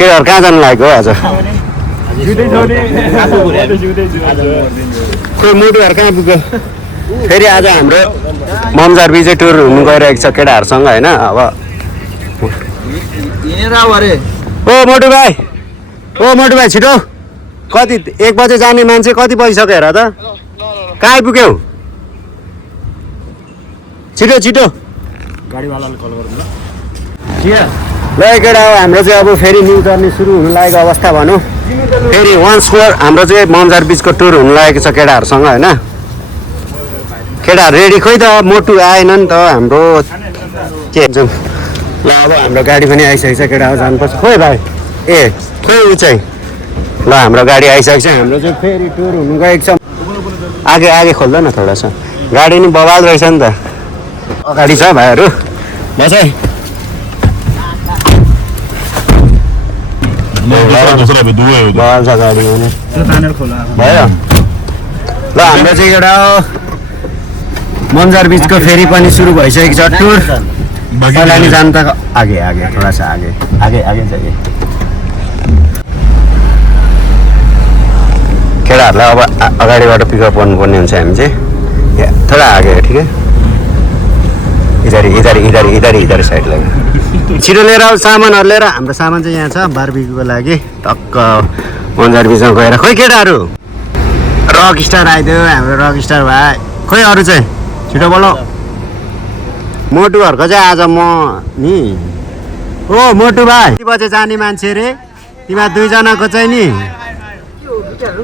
केटाहरू कहाँ जानु लागेको हो आज खोइ मोटुहरू कहाँ पुग्यो फेरि आज हाम्रो ममजार विजय टुर हुनु गइरहेको छ केटाहरूसँग होइन अब ओ मोटु भाइ छिटो कति 1 बजे जाने मान्छे कति बजिसक्यो हेर त कहाँ आइपुग्यौ छिटो छिटो गाडीवालाले कल गर्नु ल केटा हो हाम्रो चाहिँ अब फेरि न्यु जर्नी सुरु हुनु लागेको अवस्था भनौँ फेरि वान्स मोर हाम्रो चाहिँ ममजार बिचको टुर हुनु लागेको छ केटाहरूसँग होइन केटाहरू रेडी खोइ त मोटु आएन नि त हाम्रो के जाउँ ल अब हाम्रो गाडी पनि आइसकेको छ केटा हो जानुपर्छ खोइ भाइ ए खोइ ऊ चाहिँ ल हाम्रो गाडी आइसकेको छ हाम्रो चाहिँ फेरि टुर हुनु गएको छ आगे खोल्दा न थोडा छ गाडी नि बवाल रहेछ नि त अगाडि छ भाइहरू बस है बवाल छ गाडी भने भयो ल हाम्रो चाहिँ एउटा ममजार बिचको फेरि पनि सुरु भइसकेको छ टुर पहिला नि जानु त आगे थोडा सा आगे चाहिए केटाहरूलाई अब अगाडिबाट पिकअप गर्नुपर्ने हुन्छ हामी चाहिँ थोडा आगे ठिक है इधर साइड लाग्यो छिटो लिएर आऊ सामानहरू लिएर हाम्रो सामान चाहिँ यहाँ छ बारबिक्यूको लागि टक्क ममजार बिचमा गएर खोइ केटाहरू रक स्टार आइदियो हाम्रो रक स्टार भाइ खोइ अरू चाहिँ छिटो बोलो मोटुहरूको चाहिँ आज म नि ओ मोटु भाइ कति बजे जाने मान्छे रे तिमीहरू दुईजनाको चाहिँ नि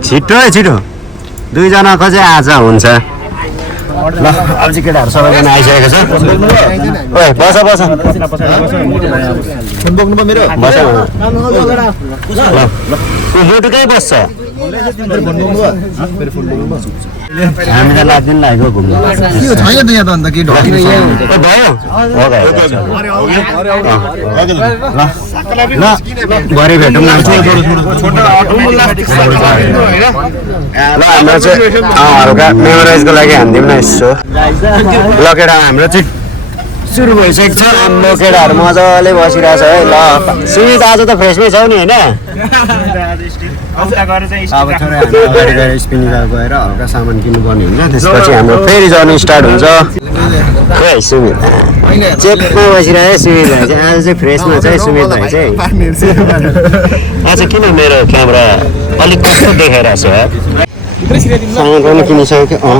छिटो 2जनाको चाहिँ आज हुन्छ ल अब चाहिँ केटाहरू सबैजना आइसकेको छ ओए बस मोटु कहीँ बस्छ हामीलाई लाग्दैन लागेको घुम्नु भरे भेटौँ न ल हाम्रो चाहिँ हल्का मेमोराइजको लागि हानिदिउँ न यसो ल केटा हाम्रो चाहिँ सुरु भइसकेको छ हाम्रो केटाहरू मजाले बसिरहेछ है ल सुमित आज त फ्रेसमै छौ नि होइन अब थोरै अगाडि गएर स्पिनिङ गएर हल्का सामान किन्नुपर्ने हुन्छ त्यसपछि हाम्रो फेरि जर्नी स्टार्ट हुन्छ खै सुमित चेपमा बसिरहेको सुमित भाइ चाहिँ आज चाहिँ फ्रेसमा छ है सुमित भाइ चाहिँ आज किन मेरो क्यामेरा अलिक कस्तो देखाइरहेको छ सामान पनि किनिसक्यो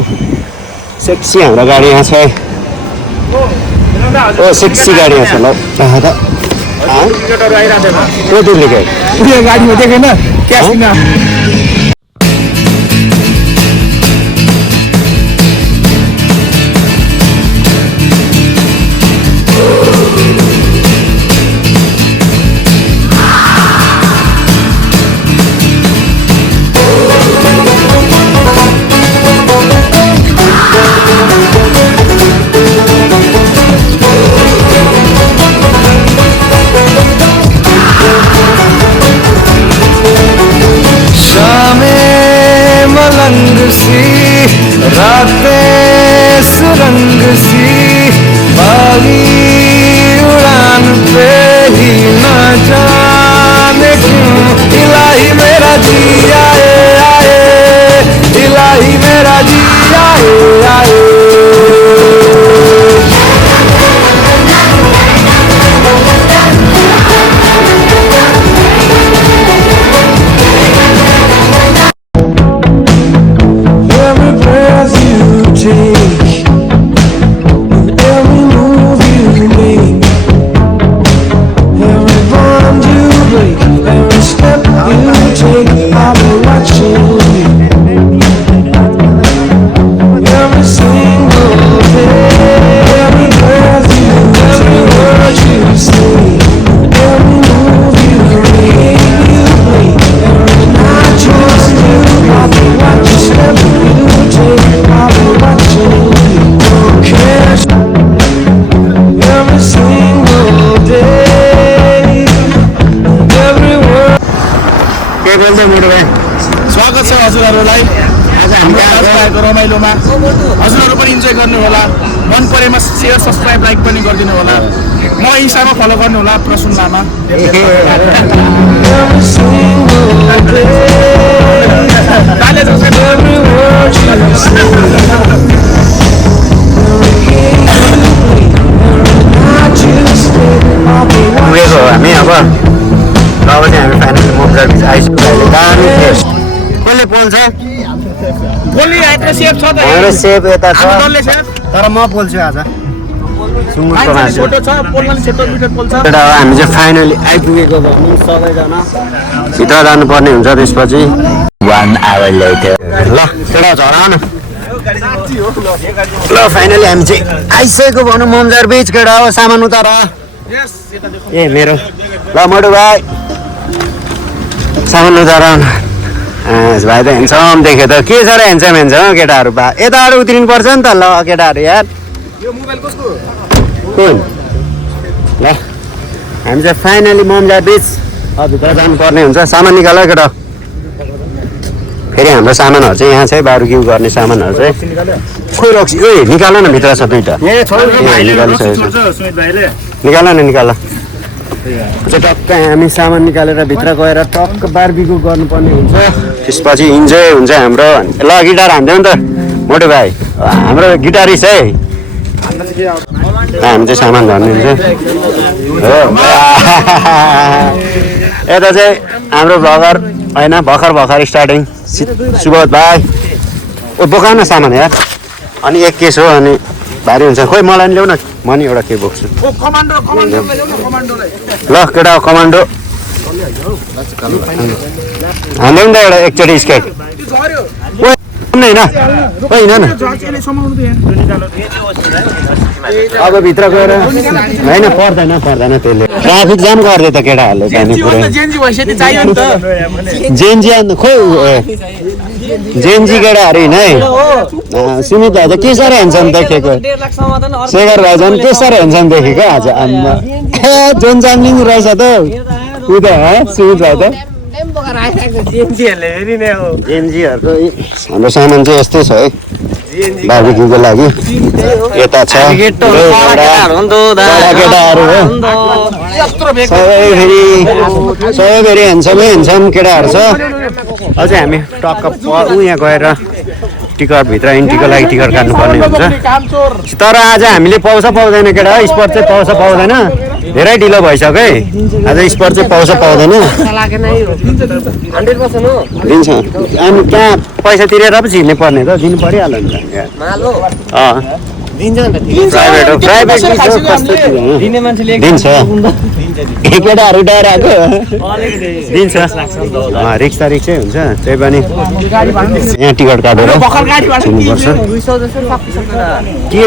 सेक्सी हाम्रो गाडी यहाँ छ है ओ सेक्सी गाडी यहाँ छ ल त्यो डुप्लिकेट उयो गाडीमा देखेन क्यास किन रातें सुरंग सी बागी उड़ान पे ही न जाने क्यों इलाही मेरा जी आए इलाही मेरा जी आए स्वागत छ हजुरहरूलाई आज हाम्रो रमाइलोमा हजुरहरू पनि इन्जोय गर्नु होला मन परेमा सेयर सब्सक्राइब लाइक पनि गरिदिनु होला म इन्स्टामा फलो गर्नु होला प्रसुन लामा पुगेको हो हामी अब चाहिँ हामी फाइनली मोमजार बिच आइसक्यो अहिले दामी टेस्ट कसले पोल्छ बोली आएको सेफ छ त हाम्रो सेप यता छ डल्ले सेफ तर म पोल्छु आज सुँगुरको मासु छोटो छ पोल्न छोटो मिटर पोल्छ एउटा हामी चाहिँ फाइनली आइपुगेको भनौँ सबैजना भित्र जानुपर्ने हुन्छ त्यसपछि 1 hour later ल केटा झरा न ल फाइनली हामी चाहिँ आइसकेको भनौँ मोमजार बिच केटा हो सामान उतार ए मेरो ल मोटु भाइ सामान उतार भाइ त हेन्सम देख्यो त के छ र हेन्सम केटाहरू बा यताबाट उत्रिनु पर्छ नि त ल केटाहरू यार यो मोबाइल कसको कुन ल हामी चाहिँ फाइनली मोमजार बिच भित्र जानुपर्ने हुन्छ सामान निकाल केटा फेरि हाम्रो सामानहरू चाहिँ यहाँ चाहिँ बारबेक्यु गर्ने सामानहरू चाहिँ खोइ रक्सी ए निकाल न भित्र छ दुइटा निकाल न निकाल टक्क हामी सामान निकालेर भित्र गएर टक्क बारबेक्यु गर्नुपर्ने हुन्छ त्यसपछि इन्जोय हुन्छ हाम्रो ल गिटार हान्थ्यौँ नि त मोटो भाइ हाम्रो गिटारिस्ट है हामी चाहिँ सामान झर्ने हुन्छ हो यता चाहिँ हाम्रो भर्खर होइन भर्खर स्टार्टिङ सुबोध भाइ ओ बोका न सामान यार अनि एक केस हो अनि भारी हुन्छ खोइ मलाई नि ल्याउ न म नि एउटा के बोक्छु ल केटा कमान्डो हाल्यौँ नि त एउटा एकचोटि स्केट होइन होइन अब भित्र गएर होइन पर्दैन त्यसले ट्राफिक जाम गरिदियो त केटाहरूले जाने पुरै जेन्जी अन्त खोइ जेन्जी केटाहरू होइन है सुनित भाइ त के साह्रो हेन्छन् देखेको शेखर भाइ झन् के साह्रो हेन्छन् देखेको आज आम्मा जोन चाम्लिङ रहेछ त उ त सुनित भाइ त जेन्जीहरूको हाम्रो सामान चाहिँ यस्तै छ है बारबेक्युको लागि यता छ केटाहरू हो सबै फेरि हेन्छम केटाहरू छ अझै हामी टक्क यहाँ गएर टिकटभित्र इन्ट्रीको लागि टिकट काट्नुपर्ने हुन्छ तर आज हामीले पाउँदैन केटा स्पट चाहिँ पाउँदैन धेरै ढिलो भइसक्यो है आज स्पट चाहिँ पाउँदैन दिन्छ अनि कहाँ पैसा तिरेर पो छिर्ने पर्ने त दिनु परिहाल्यो नि त दिन्छ केटाहरू डराएको दिन्छ रिक्स त रिक्सै हुन्छ त्यही पनि यहाँ टिकट काटेर छिर्नुपर्छ के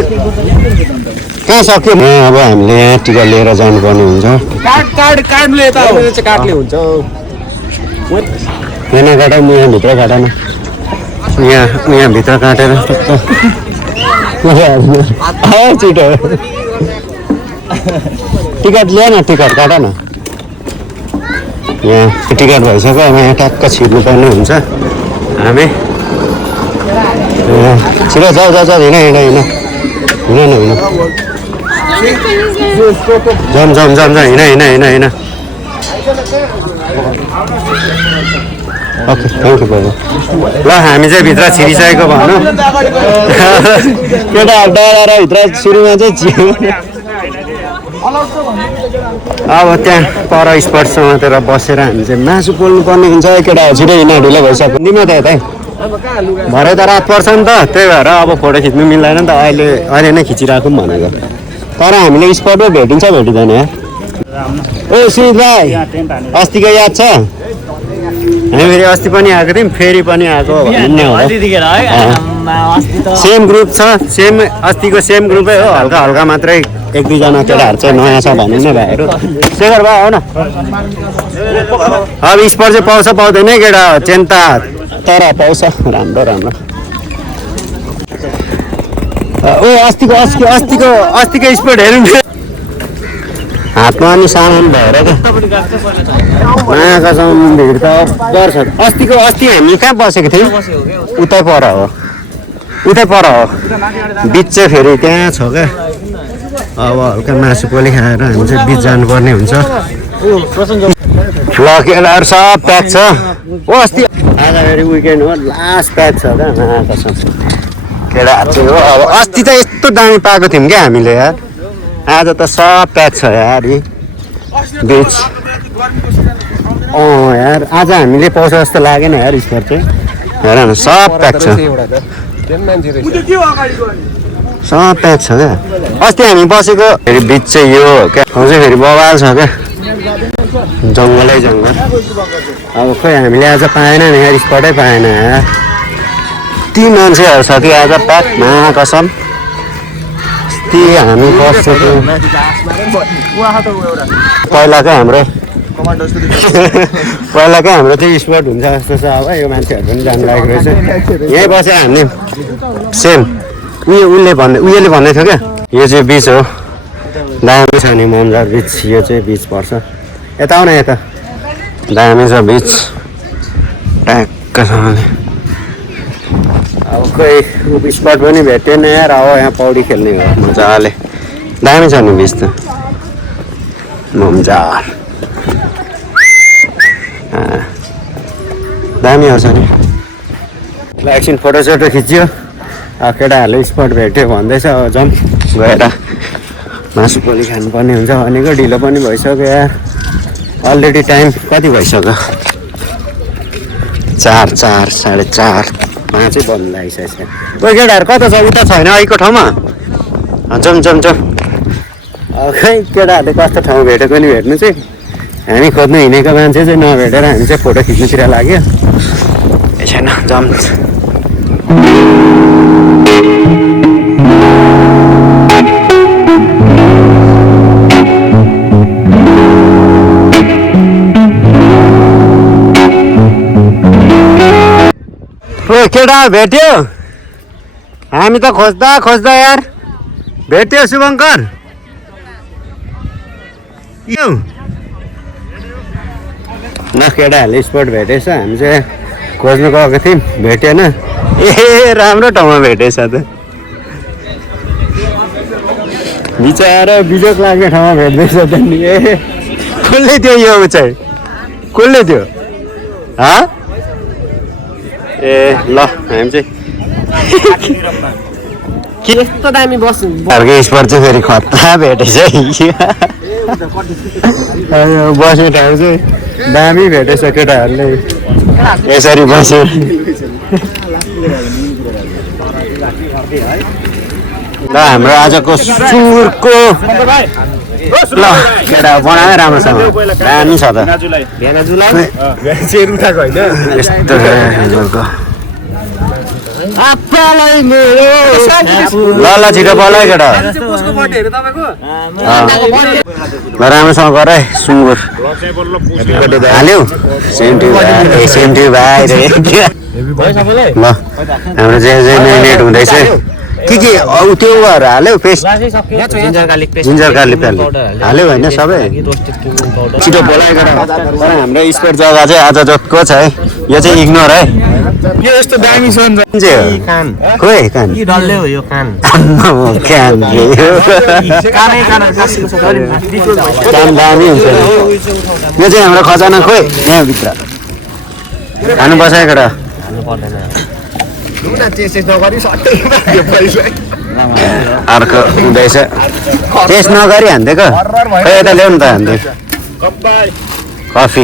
कहाँ सक्यो अब हामीले यहाँ टिकट लिएर जानुपर्ने हुन्छ यहाँ काट म यहाँभित्र काट न यहाँभित्र काटेर छिटो टिकट लियो न टिकट काट न यहाँ टिकट भइसक्यो अब यहाँ टक्क छिर्नुपर्ने हुन्छ हामी छिटो जाऊ हिँड हिँड ओके थ्याङ्क यू बाबु ल हामी चाहिँ भित्र छिरिसकेको भनौँ केटाहरू डराएर भित्र सुरुमा चाहिँ अब त्यहाँ पर स्पटसँग तर बसेर हामी चाहिँ मासु पोल्नु पर्ने हुन्छ केटाहरू छिटो हिँड ढिलो भइसक्यो निमा त यतै भरे त रात पर्छ नि त त्यही भएर अब फोटो खिच्नु मिल्दैन नि त अहिले नै खिचिरहेको भनेको तर हामीले स्पटमा भेटिँदैन यार ओ सुनित भाइ अस्तिको याद छ हामी फेरि अस्ति पनि आएको थियौँ फेरि पनि आएको सेम ग्रुप छ अस्तिको सेम ग्रुपै हो हल्का मात्रै एक दुईजना केटाहरू चाहिँ नयाँ छ भन्नु नै भाइहरू शेखर भाइ हो न अब स्पट चाहिँ पाउँदैन केटा चिन्ता तर पाउँछ राम्रो ओ अस्तिको स्पट हेरौँ हातमा अनि सामान भएर कसम भिड त गर्छ अस्ति हामी कहाँ बसेको थियौँ उतै पर हो उतै पर हो बिच चाहिँ फेरि त्यहाँ छ क्या अब हल्का मासु पोली खाएर हामी चाहिँ बिच जानुपर्ने हुन्छ ल केटाहरू सब प्याक छ ओ अस्ति आज फेरि विकेन्ड हो लास्ट प्याक छ क्या कसम केटाहरू चाहिँ हो अब अस्ति त यस्तो दामी पाएको थियौँ क्या हामीले यार आज त सब प्याक छ यार यी बिच यार आज हामीले पाउँछ जस्तो लागेन यार स्पोर्ट चाहिँ हेर न सब प्याक छ सब प्याक छ क्या अस्ति हामी बसेको फेरि बिच चाहिँ यो क्या ठाउँ चाहिँ फेरि बवाल छ क्या जङ्गलै जङ्गल अब खोइ हामीले आज पाएन नि यार स्पटै पाएन यार ती मान्छेहरू छ कि आज प्याक कसम ती हामी बसेको पहिलाकै हाम्रो चाहिँ स्पट हुन्छ जस्तो छ अब यो मान्छेहरू पनि जानु लागेको रहेछ यहीँ बसेर हामीले सेम उयोले भन्दै थियो क्या यो चाहिँ बिच हो दामी छ नि मन्जार बिच यो चाहिँ बिच पर्छ यता आउ न यता दामी छ बिच ट्याक्कसँगले अब खोइ स्पट पनि भेटेन यार अब यहाँ पौडी खेल्ने हो मजाले दामी छ नि बिच त मन्जार दामीहरू छ नि ल एकछिन फोटोसोटो खिच्यो अब केटाहरूले स्पट भेट्यो भन्दैछ अब जाउँ गएर मासु पोली खानुपर्ने हुन्छ भनेको ढिलो पनि भइसक्यो यार अलरेडी टाइम कति भइसक्यो 4 साढे 4 5 बन्द लागिसकेको छ कोही केटाहरू कता छ उता छैन अहिलेको ठाउँमा जाउँ अब खै केटाहरूले कस्तो ठाउँ भेटेको नि भेट्नु चाहिँ हामी खोज्नु हिँडेको मान्छे चाहिँ नभेटेर हामी चाहिँ फोटो खिच्नुतिर लाग्यो छैन जाउँ केटा भेट्यो हामी त खोज्दा यार भेट्यो शुभङ्कर न केटाहरूले स्पट भेटेछ हामी चाहिँ खोज्नु गएको थियौँ भेटेन ए राम्रो ठाउँमा भेटेछ त बिचरा बिजोक लाग्ने ठाउँमा भेट्दैछ त नि ए कसले त्यो यो चाहिँ कसले त्यो ए ल हामी चाहिँ के यस्तो दामी अर्को स्पट चाहिँ फेरि खतरा भेटेछ बस्ने ठाउँ चाहिँ दामी भेटेछ केटाहरूले यसरी बस्यो ल हाम्रो आजको सुरको ल केटा बनायो राम्रोसँग दामी छ त यस्तो ल छिटो बोलायो केटा ल राम्रोसँग गर है सुँगुर हाल्यौ सेम टु भाइ रे ल हाम्रो चाहिँ नेट हुँदैछ के त्यो हाल्यौ पेस्ट जिन्जर गार्लिक हाल्यौ होइन सबै छिटो बोलायो केटा हाम्रो स्पोर्ट जग्गा चाहिँ आज जतिको छ है यो चाहिँ इग्नोर है यो यस्तो दामी छ नि खोइ कान डल्लै हो यो कान कान दामी हुन्छ यो चाहिँ हाम्रो खजाना खोइ यहाँभित्र खानु बसायो केटा अर्को हुँदैछ टेस्ट नगरी हान्दिएको खै यता ल्याउनु त हान्दियो कफी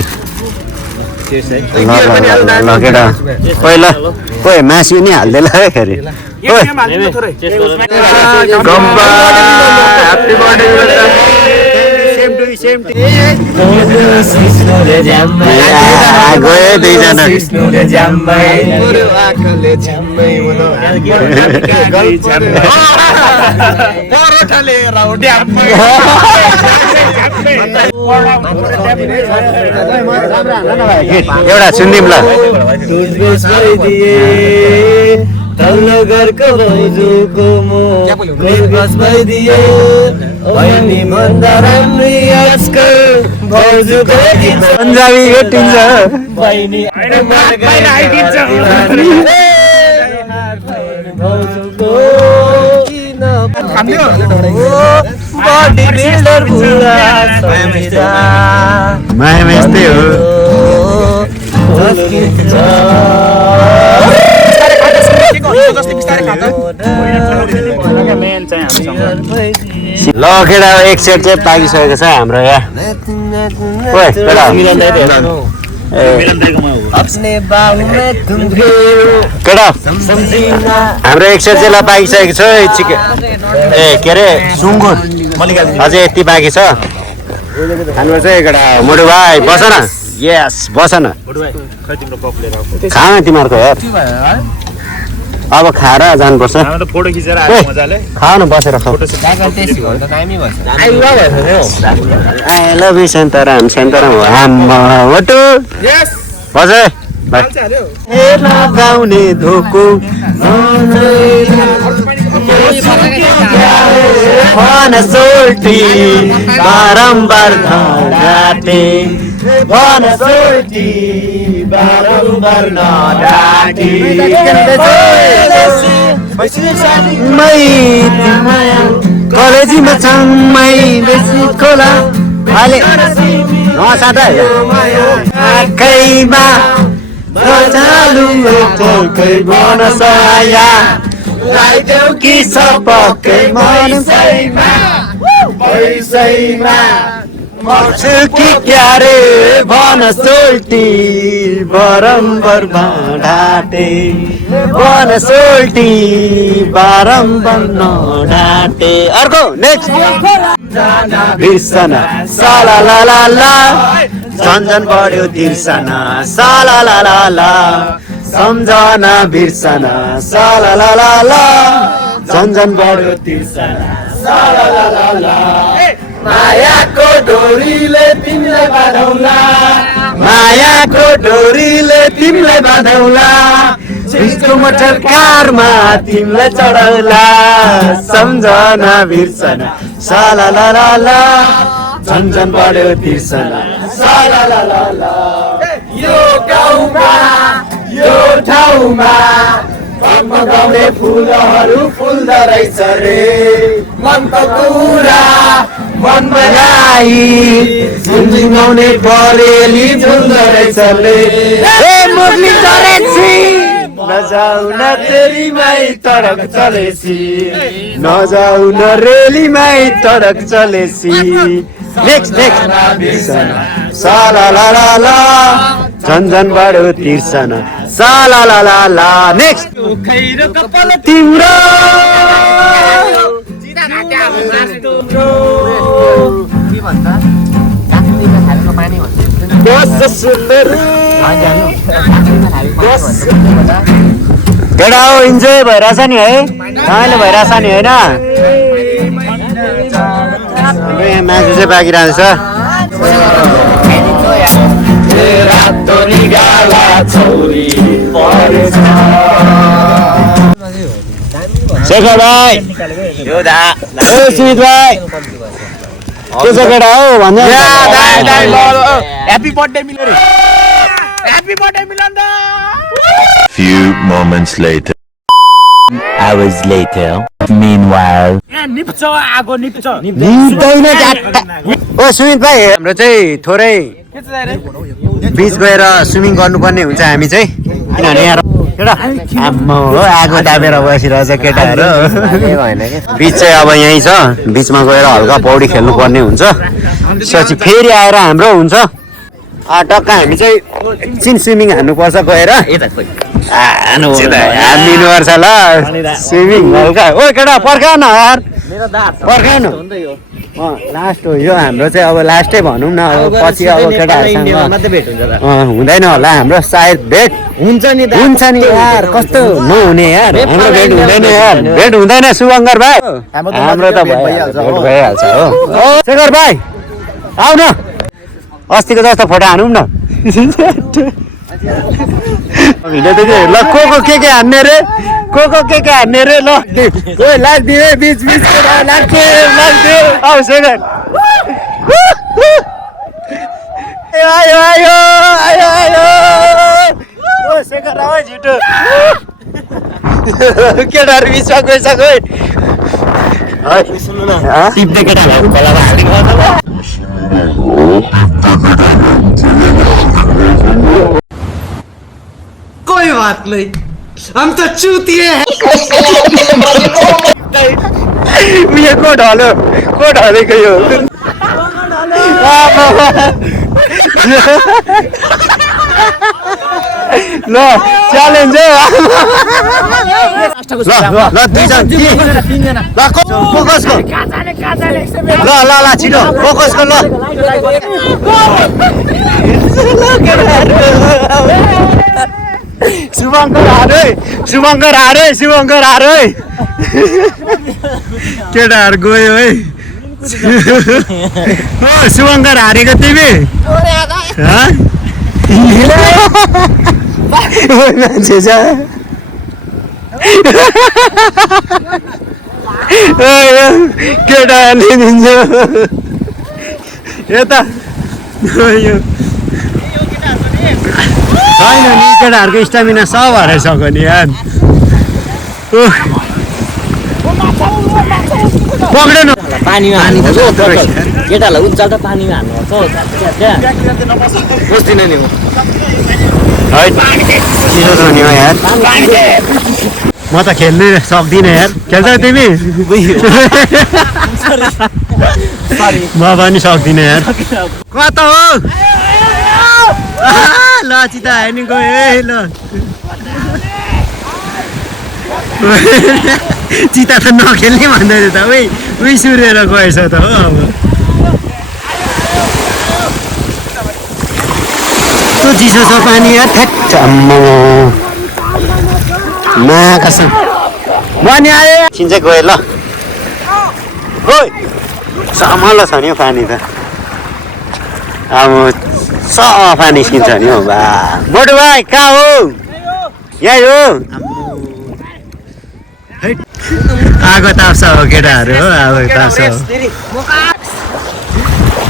ल केटा पहिला खोइ मासु नि हाल्दैन है फेरि गयो दुईजना एउटा सुनिदिउँ ल तल्लो घरको भाउजूको म बस भइदिए अनि भन्दा राम्री आजकल भाउजूको पन्जाबी भेटिन्छ बहिनी बडी बिल्डर बुढा समिरा मायामा यस्तै हो ल केटा एक सेट चाहिँ पाकिसकेको छ हाम्रो यहाँ ओए केटा अपने बाबु में तुम भी केटा समझिना हाम्रो एक सेट चाहिँ ल पाकिसकेको छ चिकन ए के अरे सुँगुर अझै यति बाँकी छ हाम्रो चाहिँ केटा मोटु भाइ बस न यस बस न खा न तिमीहरूको यार अब खाएर जानुपर्छ फोटो खिचेर खा न बसेर खाऊ I love you Shantaram Shantaram आम्मा मोटु बस लगाउने धोको सोल्टी बारम्बार घाटे सोल्टी बारम्बार नडाटे कलेजीमा छाङमै बेसी खोला अहिले सादा आँखैमा चालु टोकै बनसाया लाइदेऊ कि सबकै मनसैमा पैसैमा मर्छु कि क्यारे भन सोल्टी बारम्बार भाँडाटे भन सोल्टी बारम्बार नडाटे अर्को नेक्स्ट बिर्सना साला ला ला ला झन्झन बढ्यो तिर्सना साला ला ला ला सम्झना बिर्सना साला ला ला ला झन्झन बढ्यो तिर्सना साला ला ला ला मायाको डोरीले तिमीलाई बाँधौला मायाको डोरीले तिमीलाई बाँधौला सिस्को मोटर कारमा तिमीलाई चढाउला सम्झना बिर्सना साला ला ला ला झन्झन बढ्यो तिर्सना साला ला ला ला यो गाउँमा यो ठाउँमा गाउने फुलहरू फुल्दो रहेछ रे मनको कुरा मनमा लाई झुन्झुङाउने परेली झुल्दो रहेछ रे मुरली चलेछि नजाऊ न तेरीमै तडक चलेछि नजाऊ न रेलीमै तडक चलेछि नेक्स्ट बिर्सना साला ला ला ला झन्झन बढ्यो तिर्सना साला ला ला ला नेक्स्ट तिम्रो केटा हो इन्जोय भइरहेछ नि है रमाइलो भइरहेछ नि होइन यहाँ मासु चाहिँ पाकिरहेको छ शेखर भाइ सुमित भाइ के छ केटा हो भन्छ ह्याप्पी बर्थडे मिलन ह्याप्पी बर्थडे मिलन दा Few moments later. Hours later. Meanwhile. निप्छ आगो निप्छ ओ सुमित भाइ हाम्रो चाहिँ थोरै बिच गएर स्विमिङ गर्नुपर्ने हुन्छ हामी चाहिँ किनभने यहाँ आम्मा हो आगो दाबेर बसिरहेछ केटाहरू बिच चाहिँ अब यहीँ छ बिचमा गएर हल्का पौडी खेल्नु पर्ने हुन्छ त्यसपछि फेरि आएर हाम्रो हुन्छ टक्क हामी चाहिँ एकछिन स्विमिङ हान्नुपर्छ गएर हानिदिनुपर्छ ल स्विमिङ हल्का ओ केटा पर्खाउ न यार पर्खाउ न लास्ट हो यो हाम्रो चाहिँ अब लास्टै भनौँ न अब पछि अब केटाहरूसँग हुँदैन होला हाम्रो सायद भेट हुन्छ नि यार कस्तो नहुने यार हाम्रो भेट हुँदैन यार भेट हुँदैन शुभङ्कर भाइ हाम्रो त भइहाल्छ हो शेखर भाइ आऊ न अस्तिको जस्तो फोटो हानौँ न ल को के हान्ने रे को के हान्ने रे ल लाग्दियो है बिच लाग्थ्यो आऊ शेखर आयो आयो आयो आयो ओ शेखर आऊ छिटो केटाहरू बिचमा गइसक्यो है सुन्नु न हाँ? टिप्दै केटाहरूलाई खोलामा हाल्ने गर्छ कोई बात नहीं हम तो चूतिए हैं उयो को ढलेको यो ल च्यालेन्ज ल दुईजना ल फोकस गर ल छिटो फोकस गर शुभङ्कर हारे केटाहरू गयो है शुभङ्कर हारेको तिमी मान्छे छ केटाहरूले दिन्छ यता छैन नि केटाहरूको स्टामिना सब हराइसक्यो नि यार पक्रेन पानीमा हाल्नुपर्छ केटाहरूलाई उचाल्दा पानीमा हाल्नुपर्छ बस्दिनँ नि म चिसो छ नि हो यार म त खेल्नै सक्दिनँ यार खेल्छ तिमी म पनि सक्दिनँ यार कता हो ल चिता हेर्ने गयो है ल चिता त नखेल्ने भन्दै थियो त उही सुरेर गएछ त हो अब कस्तो चिसो छ पानी यार ठ्याक्क कसम म नि आएँ चिन्छ गयो ल ओइ समल छ नि हौ पानी त अब सफा निस्किन्छ नि हौ बा मोटु भाइ कहाँ हो यही हो आगो ताप्छ हो केटाहरू हो आगो ताप्छ हो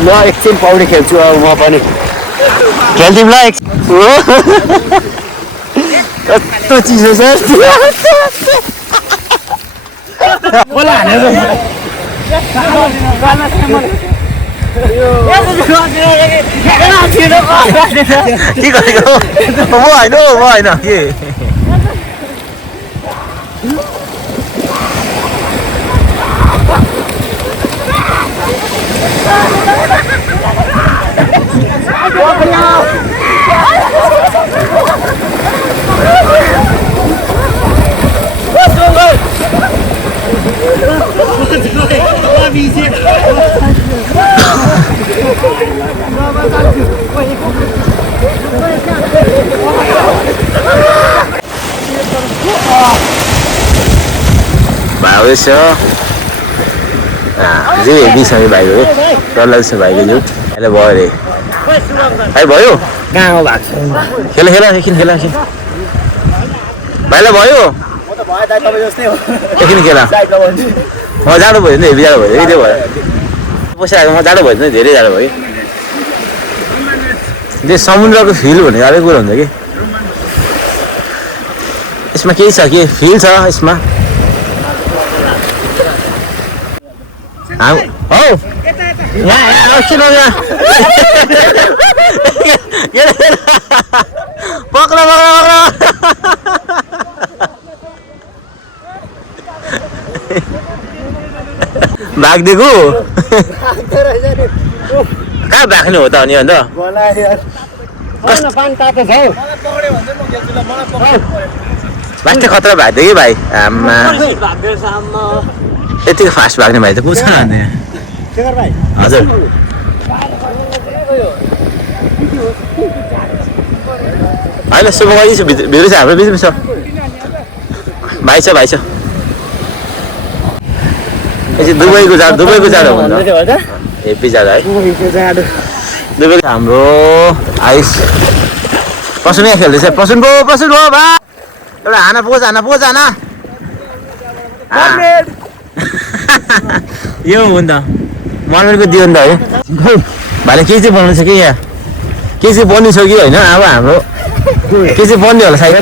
ल एकछिन पौडी खेल्छु अब म पनि खेल्दिउँ ल कस्तो चिसो छ के गरेको म होइन के भावेश जे बिसँगै भाइको डल्ला जस्तो भाइको जुट अहिले भयो अरे भाइ भयो कहाँ भएको खेल एकछिन खेल भाइलाई भयो एकछिन खेल म जाडो भयो नि हेभी जाडो भयो कि त्यो भयो पैसा आएको म जाडो भयो नि धेरै जाडो भयो त्यो समुद्रको फिल भनेको अर्कै कुरो हुन्छ कि यसमा केही छ कि फिल छ यसमा हौ पक्र भागिदिएको कहाँ भाग्ने हो त अनि अन्त लास्टै खतरा भाग्थ्यो कि भाइ आमा यतिको फास्ट भाग्ने भाइ त को छ अनि हजुर होइन शुभङ्करी भित्र छ हाम्रो बिचमा छ भाइ छ दुबईको जाडो हुन्छ हेप्पी जाडो है दुबईको हाम्रो आइस पसुन यहाँ खेल्दैछ पसुन भो भा एउटा हाना पोज यो हो नि त मनमेरको दियो नि त है भाइले के चाहिँ बनाउनु छ कि यहाँ के चाहिँ बनिन्छ कि होइन अब हाम्रो के चाहिँ बन्ने होला सायद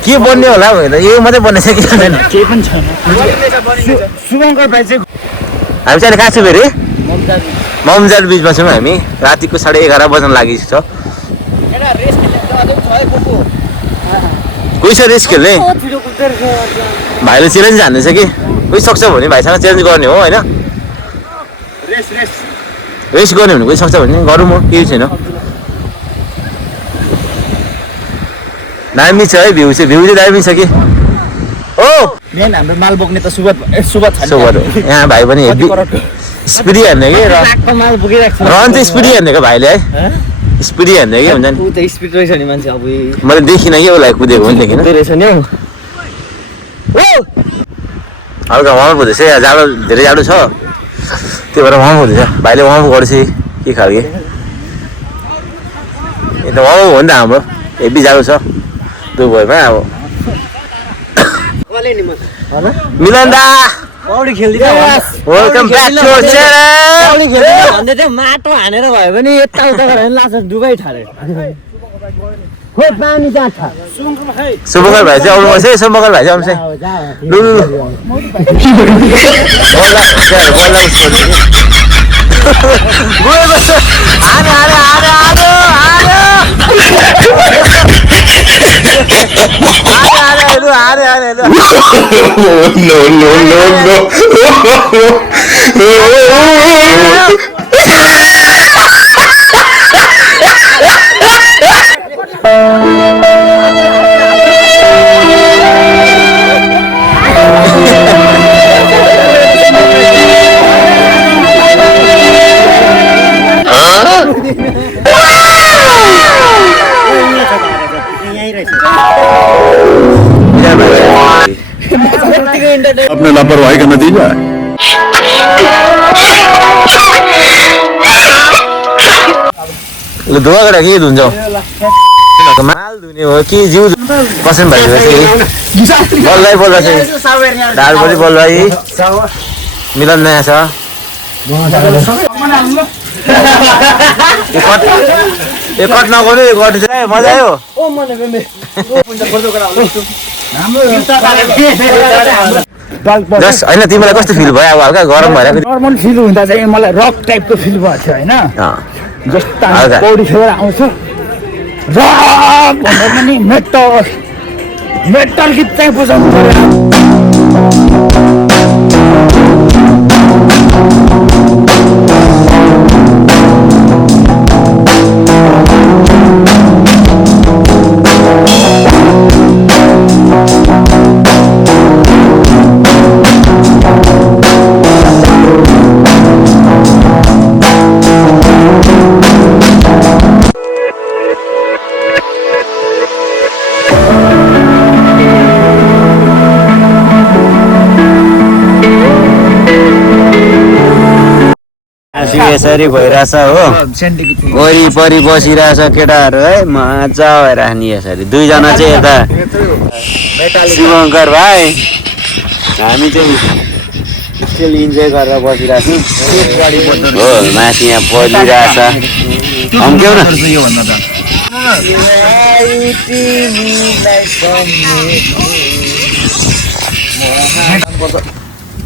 के बन्ने होला भनेर यो मात्रै बन्नेछ कि छैन केही पनि छैन शुभङ्कर भाइ चाहिँ हामी चाहिँ कहाँ छौँ फेरि ममजार बिचमा छौँ हामी रातिको 11:30 बज्न लागिसक्छ कोही छ रेस खेल्ने भाइले च्यालेन्ज हान्दैछ कि कोही सक्छ भने भाइसँग च्यालेन्ज गर्ने हो होइन रेस गर्ने भने कोही सक्छ भने गरौँ म केही छैन दामी छ है भ्यू चाहिँ दामी छ कि हो मेन हाम्रो माल बोक्ने त सुबत छ सोबर यहाँ भाइ पनि स्पिडी हान्ने कि माल बोकिरहेको छ रहन चाहिँ स्पिडी हान्ने भाइले है स्पिडी हान्ने कि हुन्छ नि ऊ त स्पिड रहेछ नि मान्छे अब मैले देखिनँ कि उसलाई कुदेको पनि देखिनँ रहेछ नि हल्का वार्मअप हुँदैछ यहाँ जाडो धेरै जाडो छ त्यही भएर वार्मअप हुँदैछ भाइले वार्मअप गर्छ के खालके अन्त वार्मअप हो नि त हाम्रो हेभी जाडो छ दुबईमा अब मिलन दा पौडी खेल्दिन welcome back to our channel पौडी खेल्दिन भन्दै थियो माटो हानेर भयो भने यताउता गरेर लान्छ डुबाइ ठारे खोइ पानी जान्छ सुबङ्कर भाइ चाहिँ आउनु पर्छ है सुबङ्कर भाइ चाहिँ आउनु चाहिँ लु लु अपने लापरवाही का नतीजा है ल धुवा गरे के धुन्छ माल धुने हो कि जिउ पसन भइरहेछ बल्लै बोल्दा चाहिँ ढाड पनि बल्लै मिलन नयाँ छ यो कट नगर्नु यो गर्नु चाहिँ मजा आयो जस्ट होइन तिमीलाई कस्तो फिल भयो अब हल्का गरम भएर नर्मल फिल हुँदा चाहिँ मलाई रक टाइपको फिल भएको थियो होइन जस्तो हामी पौडी खेलेर आउँछ रक भन्दा पनि मेटल गीत चाहिँ बुझाउनु पर्यो यसरी भइरहेछ हो वरिपरि बसिरहेछ केटाहरू है मजा भइराख्ने यसरी दुईजना चाहिँ यता शुभङ्कर भाइ हामी चाहिँ स्टिल इन्जोय गरेर बसिरहेछौँ हो माथि यहाँ परिरहेछ हम्क्यौ न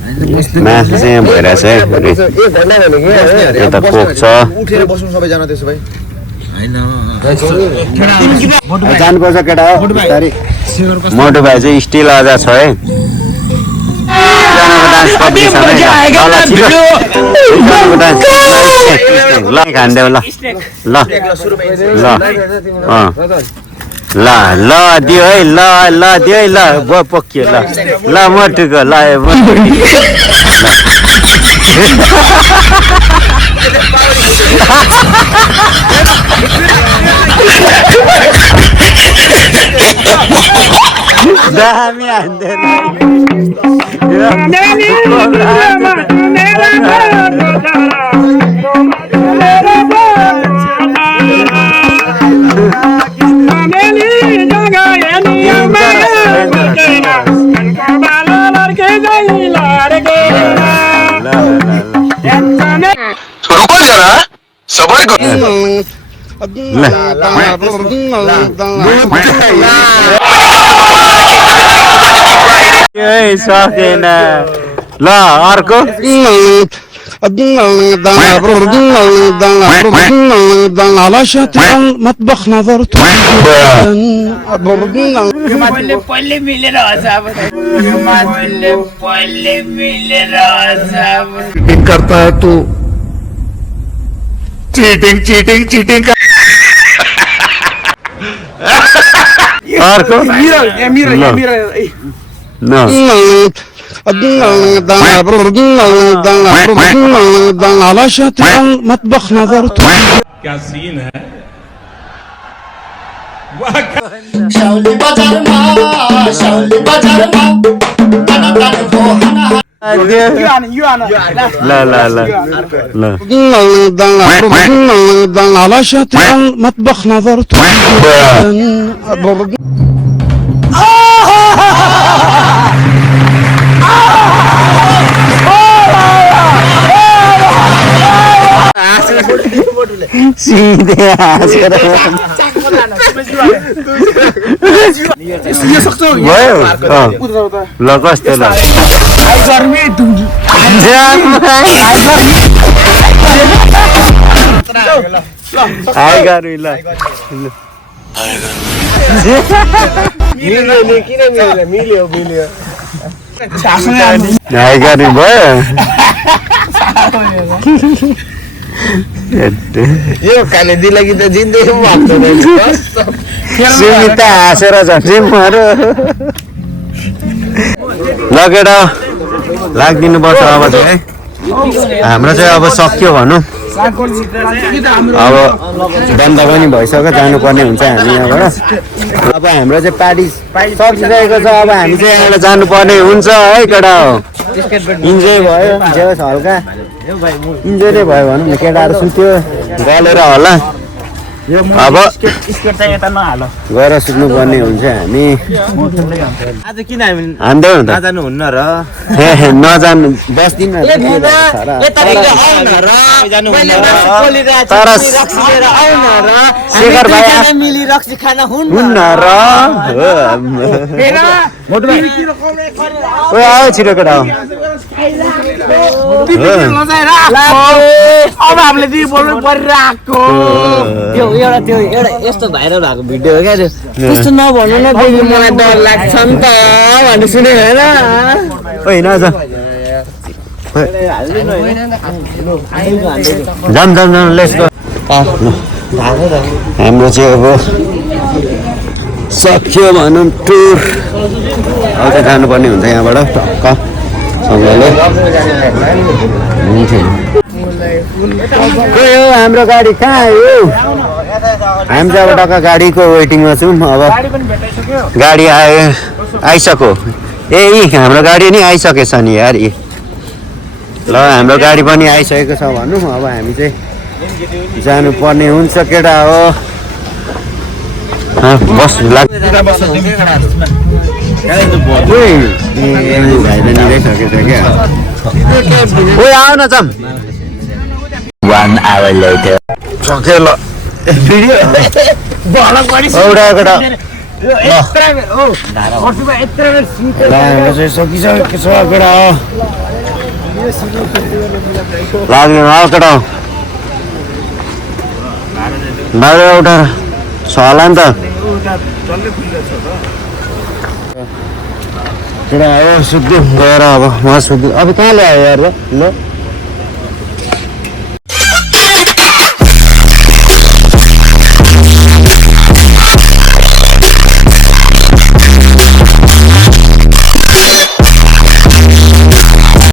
मासु चाहिँ यहाँ भइरहेछ है यता कोक छ जानुपर्छ केटा हो मोटो भाइ चाहिँ स्टिल अझ छ है ल खान्देऊ ल ल ल ल दियो है ल ल दियो है ल पक्यो ल ल मोटुको ल दामी हान्दैन सकेन ल अर्को على شاطئ المطبخ نظرت पहिले मिलेर हँस अब पहिले मिलेर हँस अब चीटिंग करता है तू चीटिंग चीटिंग चीटिंग का अर्को ल على شاطئ المطبخ نظرت शाउली बजारमा शाउली बजारमा तना तना भोहना ल ल ल ल على شاطئ المطبخ نظرت सिधै हाँसेर भयो ल कस्तो ल हाई गर्मी ल हाई गर्मी भयो यो खाने दिलगी त जिन्दै भएको सुमिता हाँसेर झन्सिमहरू लगेर लाग्दिनु पर्छ अब चाहिँ है हाम्रो चाहिँ अब सक्यो भनौँ अब बन्द पनि भइसक्यो जानुपर्ने हुन्छ हामी यहाँबाट अब हाम्रो चाहिँ पार्टी सकिसकेको छ अब हामी चाहिँ यहाँबाट जानुपर्ने हुन्छ है केटा हो इन्जोय भयो जे होस् हल्का इन्जोय नै भयो भनौँ न केटाहरू सुत्यो गलेर होला अब गएर सुत्नु पर्ने हुन्छ हामी आज किन हामी हान्दै हुन्छ नजानु हुन्न र नजानु बस्दिन तर शेखर भाइ मिली रक्सी खाना हुन्न र ओ आयो छिटो केटा हो अब हामीले दिदी बोल्नु परिरहेको त्यो एउटा यस्तो भाइरल भएको भिडियो हो क्या त्यो त्यस्तो नभन्नु न बेबी मलाई डर लाग्छ नि त भन्ने सुनेको होइन होइन जाम जाम जाम लेट्स गो हाम्रो चाहिँ अब सक्यो भनौँ टुर अब चाहिँ जानुपर्ने हुन्छ यहाँबाट टक्क सँगैले खोइ हो हाम्रो गाडी कहाँ आयो हामी चाहिँ अब टक्क गाडीको वेटिङमा छौँ अब गाडी आइसक्यो ए हाम्रो गाडी नि आइसकेछ नि यार ल हाम्रो गाडी पनि आइसकेको छ भनौँ अब हामी चाहिँ जानुपर्ने हुन्छ केटा हो बस ओ आऊ न जाम 1 hour later सक्यो ल भिडियो एउटा केटा सकिसकेको छ केटा हो लाग्यो केटा हो बाहिर उठाएर छ होला नि त केटा हो सुत्यो गएर अब म सुत्यो अब कहाँ ल्यायो यार ल